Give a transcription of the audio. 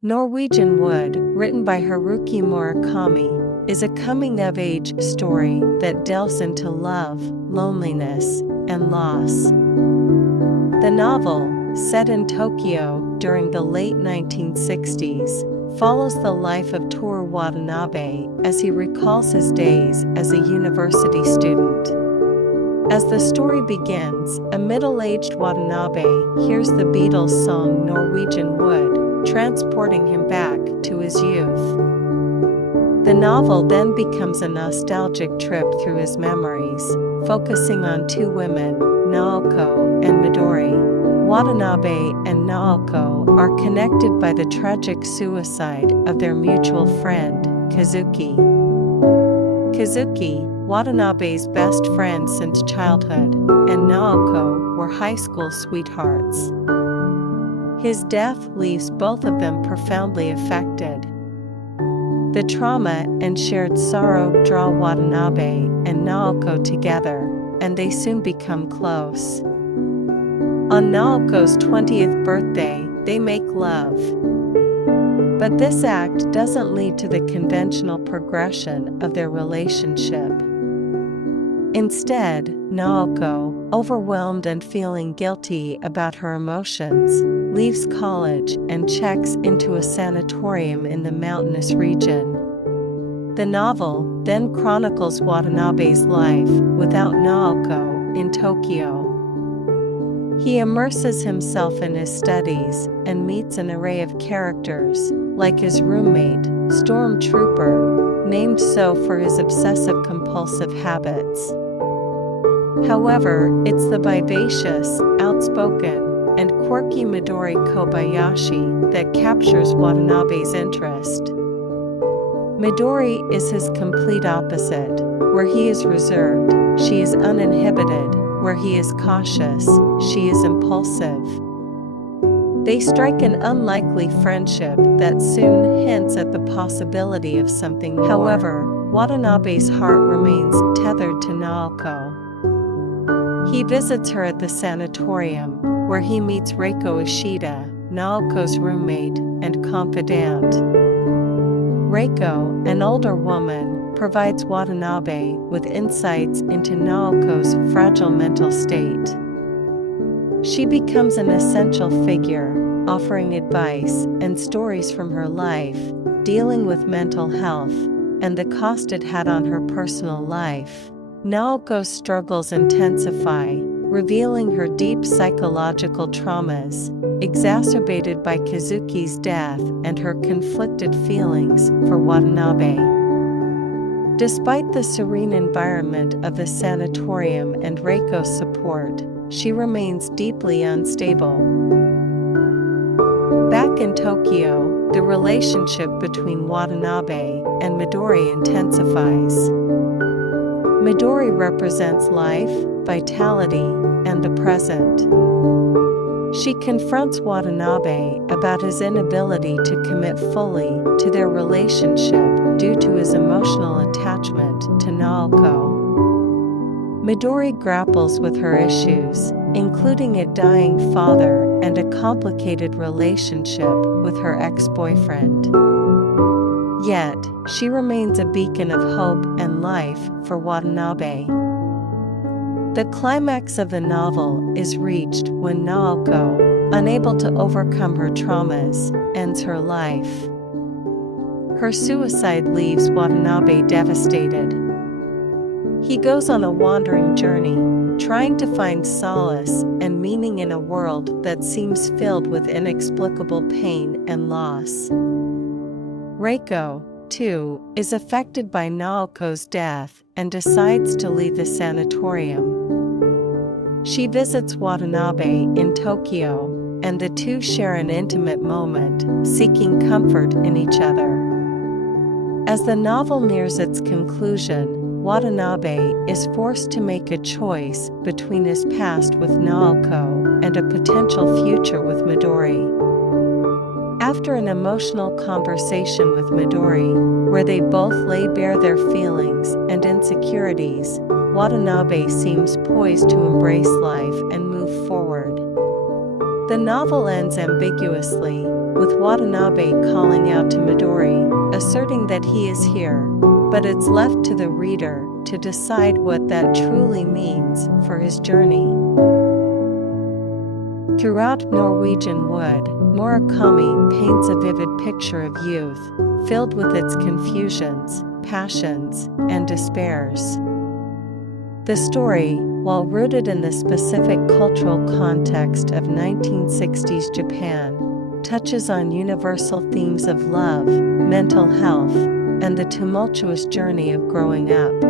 Norwegian Wood, written by Haruki Murakami, is a coming-of-age story that delves into love, loneliness, and loss. The novel, set in Tokyo during the late 1960s, follows the life of Toru Watanabe as he recalls his days as a university student. As the story begins, a middle-aged Watanabe hears the Beatles' song Norwegian Wood, transporting him back to his youth. The novel then becomes a nostalgic trip through his memories, focusing on two women, Naoko and Midori. Watanabe and Naoko are connected by the tragic suicide of their mutual friend, Kazuki. Kazuki, Watanabe's best friend since childhood, and Naoko were high school sweethearts. His death leaves both of them profoundly affected. The trauma and shared sorrow draw Watanabe and Naoko together, and they soon become close. On Naoko's 20th birthday, they make love. But this act doesn't lead to the conventional progression of their relationship. Instead, Naoko, overwhelmed and feeling guilty about her emotions, leaves college and checks into a sanatorium in the mountainous region. The novel then chronicles Watanabe's life without Naoko in Tokyo. He immerses himself in his studies and meets an array of characters, like his roommate, Stormtrooper, named so for his obsessive-compulsive habits. However, it's the vivacious, outspoken, and quirky Midori Kobayashi that captures Watanabe's interest. Midori is his complete opposite. Where he is reserved, she is uninhibited. Where he is cautious, she is impulsive. They strike an unlikely friendship that soon hints at the possibility of something more. However, Watanabe's heart remains tethered to Naoko. He visits her at the sanatorium, where he meets Reiko Ishida, Naoko's roommate and confidant. Reiko, an older woman, provides Watanabe with insights into Naoko's fragile mental state. She becomes an essential figure, offering advice and stories from her life, dealing with mental health, and the cost it had on her personal life. Naoko's struggles intensify, revealing her deep psychological traumas, exacerbated by Kazuki's death and her conflicted feelings for Watanabe. Despite the serene environment of the sanatorium and Reiko's support, she remains deeply unstable. Back in Tokyo, the relationship between Watanabe and Midori intensifies. Midori represents life, vitality, and the present. She confronts Watanabe about his inability to commit fully to their relationship due to his emotional attachment to Naoko. Midori grapples with her issues, including a dying father and a complicated relationship with her ex-boyfriend. Yet, she remains a beacon of hope and life for Watanabe. The climax of the novel is reached when Naoko, unable to overcome her traumas, ends her life. Her suicide leaves Watanabe devastated. He goes on a wandering journey, trying to find solace and meaning in a world that seems filled with inexplicable pain and loss. Reiko, too, is affected by Naoko's death and decides to leave the sanatorium. She visits Watanabe in Tokyo, and the two share an intimate moment, seeking comfort in each other. As the novel nears its conclusion, Watanabe is forced to make a choice between his past with Naoko and a potential future with Midori. After an emotional conversation with Midori, where they both lay bare their feelings and insecurities, Watanabe seems poised to embrace life and move forward. The novel ends ambiguously, with Watanabe calling out to Midori, asserting that he is here, but it's left to the reader to decide what that truly means for his journey. Throughout Norwegian Wood, Murakami paints a vivid picture of youth, filled with its confusions, passions, and despairs. The story, while rooted in the specific cultural context of 1960s Japan, touches on universal themes of love, mental health, and the tumultuous journey of growing up.